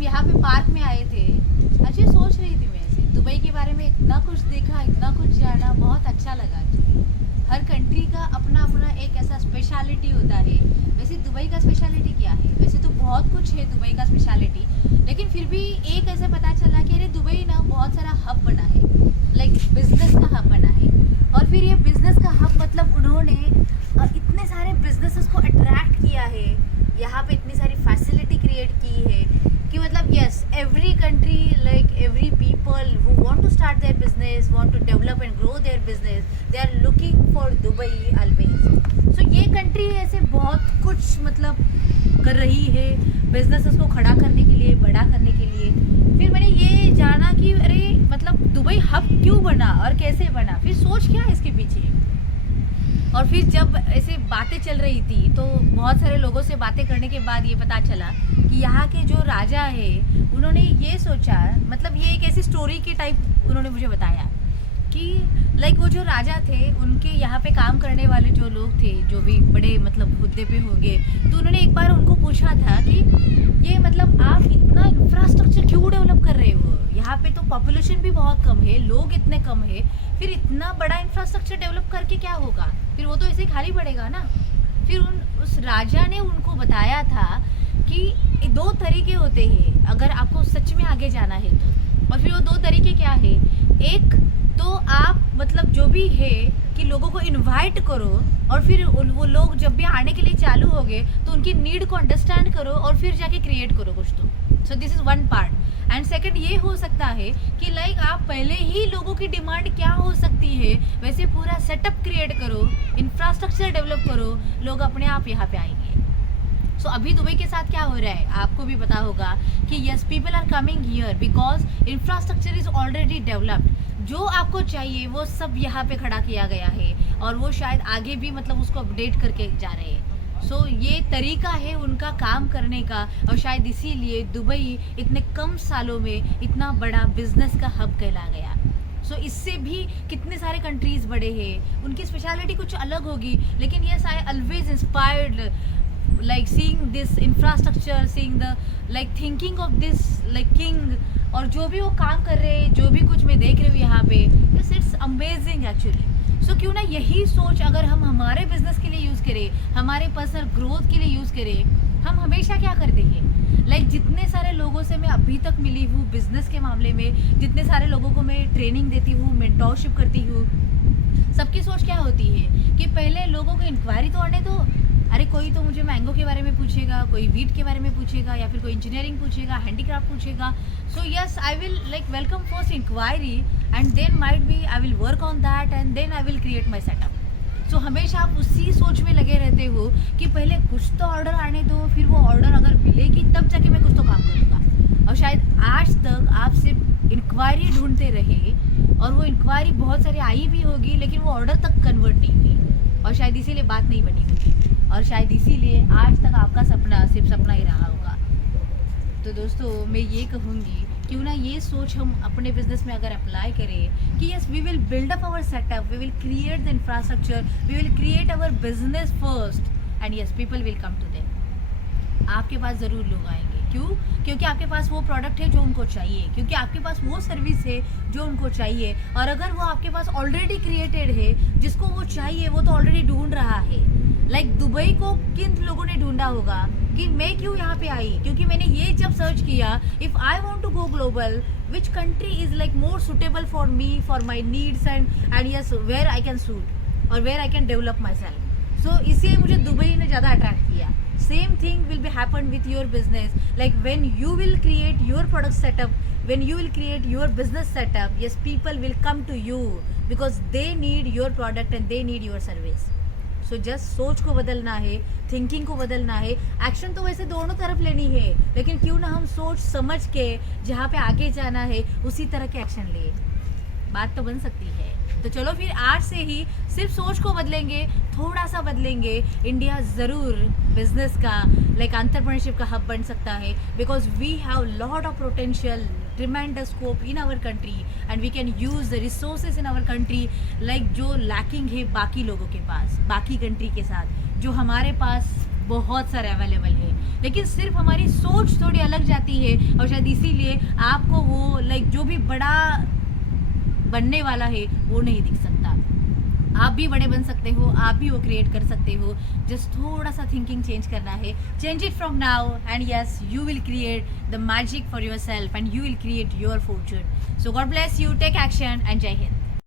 हम यहाँ पे पार्क में आए थे, अच्छी सोच रही थी मैं ऐसे दुबई के बारे में, इतना कुछ देखा, इतना कुछ जाना, बहुत अच्छा लगा एक्चुअली। हर कंट्री का अपना अपना एक ऐसा स्पेशलिटी होता है। वैसे दुबई का स्पेशलिटी क्या है? वैसे तो बहुत कुछ है दुबई का स्पेशलिटी, लेकिन फिर भी एक ऐसे पता चला कि अरे दुबई ना बहुत सारा हब बना है, लाइक बिजनेस का हब बना है। और फिर ये बिजनेस का हब मतलब उन्होंने इतने सारे बिजनेसेस को अट्रैक्ट किया है, यहाँ पे इतनी सारी फैसिलिटी क्रिएट की है कि मतलब yes, every country like every people who want to start their business, want to develop and grow their business, they are looking for Dubai always. So ये कंट्री ऐसे बहुत कुछ मतलब कर रही है बिजनेसेस को खड़ा करने के लिए, बड़ा करने के लिए। फिर मैंने ये जाना कि अरे मतलब दुबई हब क्यों बना और कैसे बना, फिर सोच क्या है इसके पीछे। और फिर जब ऐसे बातें चल रही थी तो बहुत सारे लोगों से बातें करने के बाद ये पता चला कि यहाँ के जो राजा है उन्होंने ये सोचा, मतलब ये एक ऐसी स्टोरी के टाइप उन्होंने मुझे बताया कि लाइक वो जो राजा थे उनके यहाँ पे काम करने वाले जो लोग थे, जो भी बड़े मतलब हुद्दे पे होंगे, तो उन्होंने एक बार उनको पूछा था कि ये मतलब आप इतना इंफ्रास्ट्रक्चर क्यों डेवलप कर रहे हो, यहाँ पे तो पॉपुलेशन भी बहुत कम है, लोग इतने कम है, फिर इतना बड़ा इंफ्रास्ट्रक्चर डेवलप करके क्या होगा, फिर वो तो ऐसे ही खाली पड़ेगा ना। फिर उस राजा ने उनको बताया था कि दो तरीके होते हैं अगर आपको सच में आगे जाना है तो। और फिर वो दो तरीके क्या है, एक तो आप मतलब जो भी है कि लोगों को इनवाइट करो और फिर वो लोग जब भी आने के लिए चालू हो गए तो उनकी नीड को अंडरस्टैंड करो और फिर जाके क्रिएट करो कुछ तो। So this is one part. And second ये हो सकता है कि लाइक आप पहले ही लोगों की डिमांड क्या हो सकती है वैसे पूरा सेटअप क्रिएट करो, इंफ्रास्ट्रक्चर डेवलप करो, लोग अपने आप यहाँ पे आएंगे। सो अभी दुबई के साथ क्या हो रहा है आपको भी पता होगा कि yes, people are coming here because infrastructure is already developed. जो आपको चाहिए वो सब यहाँ पे खड़ा किया गया है और वो शायद आगे भी मतलब उसको अपडेट करके जा रहे हैं। सो ये तरीका है उनका काम करने का और शायद इसीलिए दुबई इतने कम सालों में इतना बड़ा बिजनेस का हब कहला गया। सो इससे भी कितने सारे कंट्रीज बड़े हैं, उनकी स्पेशलिटी कुछ अलग होगी, लेकिन yes, I always inspired like seeing this infrastructure, seeing the like thinking of this like king, और जो भी वो काम कर रहे हैं, जो भी कुछ मैं देख रही हूँ यहाँ पे, it's amazing actually। सो क्यों ना यही सोच अगर हम हमारे बिजनेस के लिए यूज़ करें, हमारे पर्सनल ग्रोथ के लिए यूज़ करें। हम हमेशा क्या करते हैं, लाइक जितने सारे लोगों से मैं अभी तक मिली हूँ बिजनेस के मामले में, जितने सारे लोगों को मैं ट्रेनिंग देती हूँ, मेंटोरशिप करती हूँ, सबकी सोच क्या होती है कि पहले लोगों को इंक्वायरी तो आने दो। अरे कोई तो मुझे मैंगो के बारे में पूछेगा, कोई वीट के बारे में पूछेगा, या फिर कोई इंजीनियरिंग पूछेगा, हैंडीक्राफ्ट पूछेगा। So yes, I will like welcome first inquiry and then might be I will work on that and then I will create my setup. सो हमेशा आप उसी सोच में लगे रहते हो कि पहले कुछ तो ऑर्डर आने दो, फिर वो ऑर्डर अगर मिलेगी तब जाके मैं कुछ तो काम करूँगा। और शायद आज तक आप सिर्फ इंक्वायरी ढूंढते रहे और वो इंक्वायरी बहुत सारी आई भी होगी लेकिन वो ऑर्डर तक कन्वर्ट नहीं हुई और शायद इसीलिए बात नहीं बनी होगी और शायद इसीलिए आज तक आपका सपना सिर्फ सपना ही रहा होगा। तो दोस्तों मैं ये कहूँगी क्यों ना ये सोच हम अपने बिजनेस में अगर अप्लाई करें कि yes, we will build up our setup, we will create the infrastructure, we will create our business first and yes, people will come to them. आपके पास ज़रूर लोग आएंगे। क्यों? क्योंकि आपके पास वो प्रोडक्ट है जो उनको चाहिए, क्योंकि आपके पास वो सर्विस है जो उनको चाहिए। और अगर वो आपके पास ऑलरेडी क्रिएटेड है, जिसको वो चाहिए वो तो ऑलरेडी ढूंढ रहा है। लाइक दुबई को किन लोगों ने ढूंढा होगा कि मैं क्यों यहाँ पे आई, क्योंकि मैंने ये जब सर्च किया, if I want to go global, which country is like more suitable for me, for my needs and yes, where I can suit और where I can develop myself. So इसलिए मुझे Dubai ने ज़्यादा attract किया। Same thing will be happen with your business. Like when you will create your product setup, when you will create your business setup, yes, people will come to you because they need your product and they need your service. So just सोच को बदलना है, thinking को बदलना है। Action तो वैसे दोनों तरफ लेनी है, लेकिन क्यों ना हम सोच समझ के जहाँ पे आगे जाना है उसी तरह के एक्शन ले, बात तो बन सकती है। तो चलो फिर आज से ही सिर्फ सोच को बदलेंगे, थोड़ा सा बदलेंगे, इंडिया ज़रूर बिजनेस का लाइक एंटरप्रेन्योरशिप का हब बन सकता है because we have lot of potential, tremendous scope in our country and we can use the resources in our country like जो लैकिंग है बाकी लोगों के पास, बाकी कंट्री के साथ, जो हमारे पास बहुत सारे अवेलेबल है, लेकिन सिर्फ हमारी सोच थोड़ी अलग जाती है और शायद इसीलिए आपको वो लाइक जो भी बड़ा बनने वाला है वो नहीं दिख सकता। आप भी बड़े बन सकते हो, आप भी वो क्रिएट कर सकते हो, जस्ट थोड़ा सा थिंकिंग चेंज करना है। Change it from now and yes you will create the magic for your self and you will create your fortune. So God bless you, take action and Jai Hind.